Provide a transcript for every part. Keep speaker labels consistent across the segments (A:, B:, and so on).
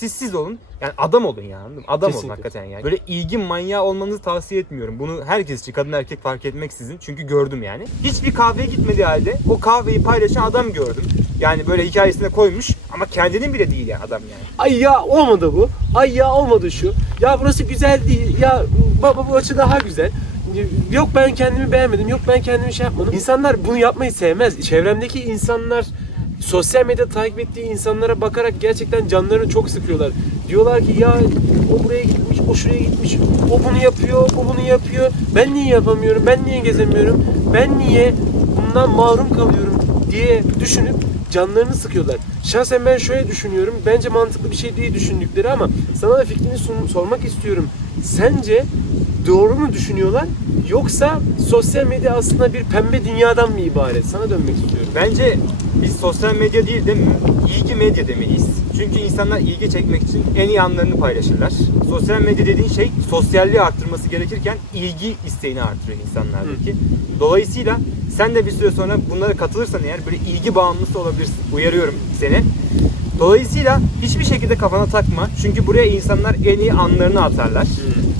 A: Siz siz olun. Yani adam olun ya. anladın mı? Adam olun
B: Kesinlikle.
A: hakikaten yani. Böyle ilgi manyağı olmanızı tavsiye etmiyorum. Bunu herkes için kadın erkek fark etmeksizin. Çünkü gördüm yani. Hiçbir kahveye gitmediği halde o kahveyi paylaşan adam gördüm. Yani böyle hikayesine koymuş ama kendinin bile değil yani adam yani.
B: Ay ya olmadı bu. Ay ya olmadı şu. Ya burası güzel değil. Ya baba bu açı daha güzel. Yok ben kendimi beğenmedim. Yok ben kendimi şey yapmadım. İnsanlar bunu yapmayı sevmez. Çevremdeki insanlar sosyal medya takip ettiği insanlara bakarak gerçekten canlarını çok sıkıyorlar. Diyorlar ki ya o buraya gitmiş, o şuraya gitmiş, o bunu yapıyor, o bunu yapıyor. Ben niye yapamıyorum, ben niye gezemiyorum, ben niye bundan mahrum kalıyorum diye düşünüp canlarını sıkıyorlar. Şahsen ben şöyle düşünüyorum. Bence mantıklı bir şey değil düşündükleri ama sana da fikrini sun- sormak istiyorum. Sence doğru mu düşünüyorlar? Yoksa sosyal medya aslında bir pembe dünyadan mı ibaret? Sana dönmek istiyorum.
A: Bence biz sosyal medya değil de ilgi medya demeliyiz. Çünkü insanlar ilgi çekmek için en iyi anlarını paylaşırlar. Sosyal medya dediğin şey sosyalliği arttırması gerekirken ilgi isteğini artırıyor insanlardaki. Dolayısıyla sen de bir süre sonra bunlara katılırsan eğer böyle ilgi bağımlısı olabilirsin. Uyarıyorum seni. Dolayısıyla hiçbir şekilde kafana takma. Çünkü buraya insanlar en iyi anlarını atarlar.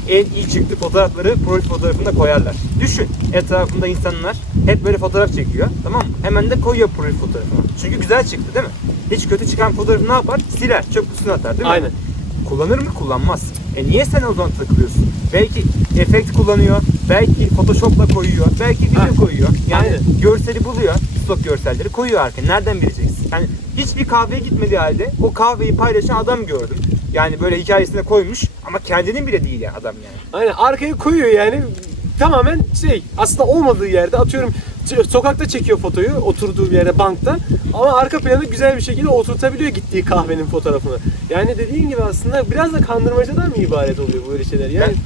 A: En iyi çıktı fotoğrafları profil fotoğrafında koyarlar. Düşün etrafında insanlar hep böyle fotoğraf çekiyor. Tamam mı? Hemen de koyuyor profil fotoğrafını. Çünkü güzel çıktı değil mi? Hiç kötü çıkan fotoğrafı ne yapar? Siler. Çöp kutusuna atar değil mi?
B: Aynen.
A: Kullanır mı? Kullanmaz. E niye sen o zaman takılıyorsun? Belki efekt kullanıyor, belki Photoshop'la koyuyor, belki video
B: Ha,
A: koyuyor. Yani
B: aynen.
A: görseli buluyor, stok görselleri koyuyor arkaya. Nereden bileceksin? Yani hiçbir kahveye gitmediği halde o kahveyi paylaşan adam gördüm. Yani böyle hikayesine koymuş ama kendinin bile değil yani adam yani.
B: Aynen arkaya koyuyor yani tamamen şey aslında olmadığı yerde atıyorum sokakta çekiyor fotoyu oturduğu bir yere bankta ama arka planı güzel bir şekilde oturtabiliyor gittiği kahvenin fotoğrafını. Yani dediğin gibi aslında biraz da kandırmacadan mı ibaret oluyor böyle şeyler yani. Evet,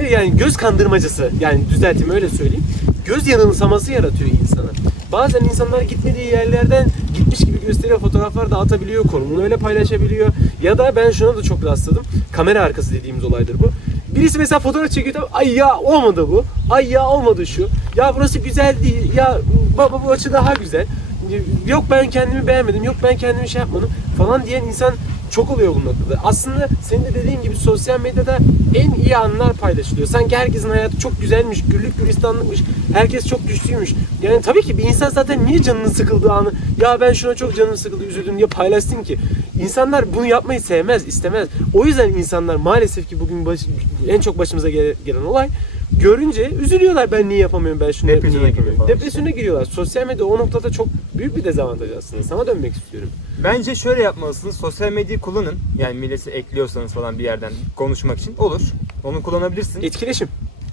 B: yani göz kandırmacası yani düzelteyim öyle söyleyeyim. Göz yanılsaması yaratıyor insana. Bazen insanlar gitmediği yerlerden gitmiş gibi gösteriyor fotoğraflar da atabiliyor, konumunu öyle paylaşabiliyor. Ya da ben şuna da çok rastladım. Kamera arkası dediğimiz olaydır bu. Birisi mesela fotoğraf çekiyor tamam ay ya olmadı bu. Ay ya olmadı şu. Ya burası güzel değil. Ya baba bu açı daha güzel. Yok ben kendimi beğenmedim. Yok ben kendimi şey yapmadım falan diyen insan çok oluyor bu noktada. Aslında senin de dediğin gibi sosyal medyada en iyi anlar paylaşılıyor. Sanki herkesin hayatı çok güzelmiş, güllük gülistanlıkmış, herkes çok güçlüymüş. Yani tabii ki bir insan zaten niye canının sıkıldığı anı, ya ben şuna çok canım sıkıldı, üzüldüm diye paylaşsın ki. İnsanlar bunu yapmayı sevmez, istemez. O yüzden insanlar maalesef ki bugün baş- en çok başımıza gele- gelen olay görünce üzülüyorlar ben niye yapamıyorum ben şunu
A: Depresyona
B: niye
A: giriyor
B: yapamıyorum.
A: falan.
B: Depresyona giriyorlar. Sosyal medya o noktada çok büyük bir dezavantaj aslında. Sana dönmek istiyorum.
A: Bence şöyle yapmalısınız. Sosyal medyayı kullanın. Yani milleti ekliyorsanız falan bir yerden konuşmak için olur. Onu kullanabilirsin.
B: Etkileşim.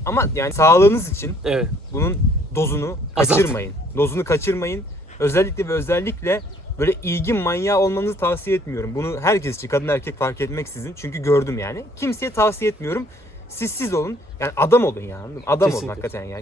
A: Ama yani sağlığınız için
B: Evet.
A: bunun dozunu
B: Azalt.
A: kaçırmayın. Dozunu kaçırmayın. Özellikle ve özellikle böyle ilgi manyağı olmanızı tavsiye etmiyorum. Bunu herkes için kadın erkek fark etmeksizin. Çünkü gördüm yani. Kimseye tavsiye etmiyorum. Siz siz olun. Yani adam olun ya. Adam olun
B: Kesinlikle.
A: hakikaten yani.